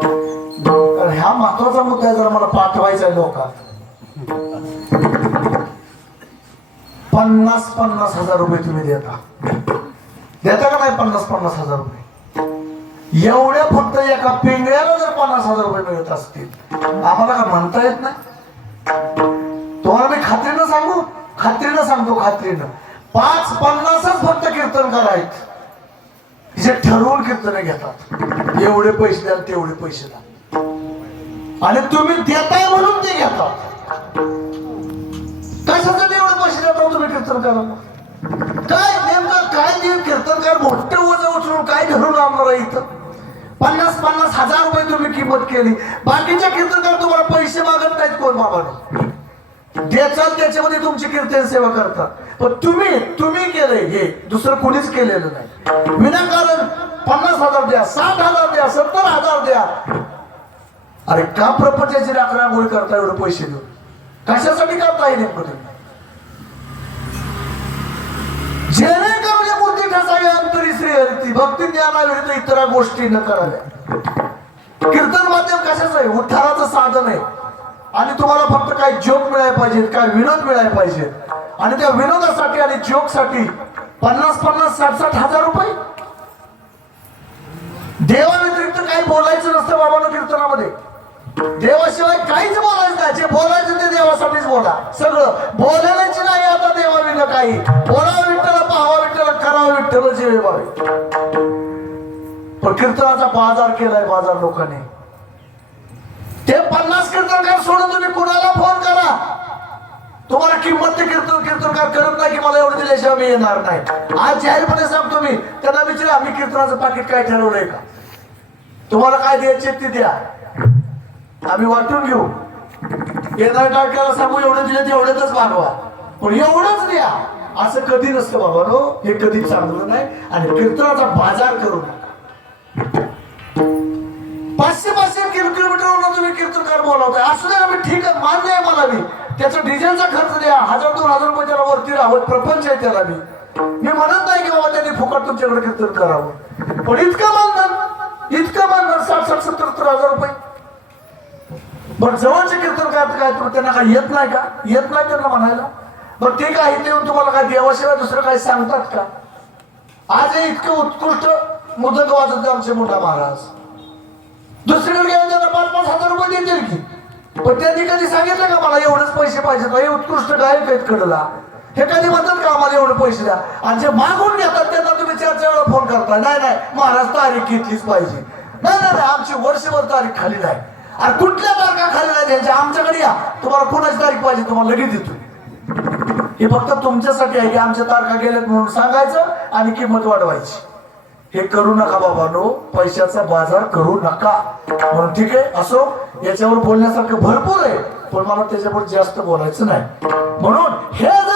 तर ह्या महत्त्वाचा मुद्दा आहे जरा मला पाठवायचा आहे लोकांना पन्नास पन्नास हजार रुपये तुम्ही देता. देता का नाही पन्नास पन्नास हजार रुपये? एवढ्या फक्त एका पिंगळ्याला जर पन्नास हजार रुपये मिळत असतील आम्हाला का म्हणता येत नाही? तुम्हाला मी खात्रीनं सांगू? खात्रीनं सांगतो खात्रीनं. पाच पन्नासच फक्त कीर्तनकार आहेत. जे ठरवून कीर्तन घेतात. एवढे पैसे द्याल तेवढे पैसे द्या. आणि तुम्ही देताय म्हणून ते घेता. कशासाठी एवढे पैसे देता तुम्ही कीर्तनकारांना काय नेमकं काय ते कीर्तनकार मोठे ओझं उचलून काय घरून आणणार आहे इथं? पन्नास पन्नास हजार रुपये तुम्ही किंमत केली. बाकीच्या कीर्तनकार तुम्हाला पैसे मागत नाहीत कोण बाबाने. देचाल त्याच्यामध्ये तुमची कीर्तन सेवा करतात. पण तुम्ही तुम्ही केलंय हे. दुसरं कोणीच केलेलं नाही. विनाकारण पन्नास हजार द्या साठ हजार असेल तर आधार द्या. अरे का प्रपंचाची राखरांगोळी करता एवढे पैसे देऊन कशासाठी करता हे नेमकं जेणेकरून या मूर्ती ठसावी अंतरी श्री हरिती भक्ती ज्ञानाविरुद्ध इतर गोष्टी न कराव्या. कीर्तन माध्यम कशाचं आहे? उद्धाराचं साधन आहे. आणि तुम्हाला फक्त काही जोक मिळायला पाहिजेत काय विनोद मिळायला पाहिजेत. आणि त्या विनोदासाठी आणि जोकसाठी पन्नास पन्नास साठ साठ हजार रुपये? देवाने काही बोलायचं नसतं बाबांना कीर्तनामध्ये. देवाशिवाय काहीच बोलायचं नाही. जे बोलायचं ते देवासाठीच बोला. सगळं बोलायची नाही आता देवाविनं काही. बोलावं विठ्ठल पाहावा विठ्ठल करावं विठ्ठल जीवे बावे. पण कीर्तनाचा बाजार केलाय बाजार लोकांनी. ते पन्नास कीर्तनकार सोडून तुम्ही कुणाला फोन करा? तुम्हाला किंमत ते कीर्तन कीर्तनकार करत नाही की मला एवढं दिल्याशिवाय मी येणार नाही. आज जाहीरपणे सांगतो मी त्यांना विचारा मी कीर्तनाचं पाकिट काय ठरवलंय का? तुम्हाला काय द्यायचे ते द्या. आम्ही वाटून घेऊ. येणाऱ्या तारखेला सांगू एवढं दिलं तेवढ्यातच भागवा पण एवढंच द्या. असं कधी नसतं बाबा नो? हे कधी चांगलं नाही. आणि कीर्तनाचा बाजार करू नका. पाचशे पाचशे किलोमीटरवर तुम्ही कीर्तनकार बोलावताय. असू द्या मी ठीक आहे मान्य आहे मला मी. त्याचा डिझेलचा खर्च द्या. हजार दोन हजार रुपये त्याला वरती राहत प्रपंच आहे त्याला मी. मी म्हणत नाही की बाबा त्यांनी फुकट तुमच्याकडे कीर्तन करावं. पण इतकं इतकं मानधन साठ साठ सत्तर सत्तर हजार रुपये. पण जवळचे कीर्तनकार काय तुम्ही त्यांना काय येत नाही का? येत नाही त्यांना म्हणायला? मग ते काय येऊन तुम्हाला काय देवाशिवाय दुसरं काही सांगतात का? आज हे इतकं उत्कृष्ट मुदत वाजत आमचे मोठा महाराज. दुसरीकडे गेले त्यांना पाच पाच हजार रुपये देतील की. पण त्यांनी कधी सांगितलं का मला एवढंच पैसे पाहिजेत? हे उत्कृष्ट गायक आहेत कडला. हे कधी म्हणतात का आम्हाला एवढे पैसे द्या. आणि जे मागून घेतात त्यांना तुम्ही चार चार वेळा फोन करता नाही नाही महाराज तारीख घेतलीच पाहिजे. नाही नाही आमची वर्षभर तारीख खाली नाही. आणि कुठल्या तारखा खाली नाही द्यायच्या आमच्याकडे या. तुम्हाला कोणाची तारीख पाहिजे? तुम्हाला लगेच देतो. हे फक्त तुमच्यासाठी आहे की आमच्या तारखा गेल्यात म्हणून सांगायचं आणि किंमत वाढवायची. हे करू नका बाबानो. पैशाचा बाजार करू नका. म्हणून ठीक आहे असो. याच्यावर बोलण्यासारखं भरपूर आहे. पण मला त्याच्यावर जास्त बोलायचं नाही. म्हणून हे जर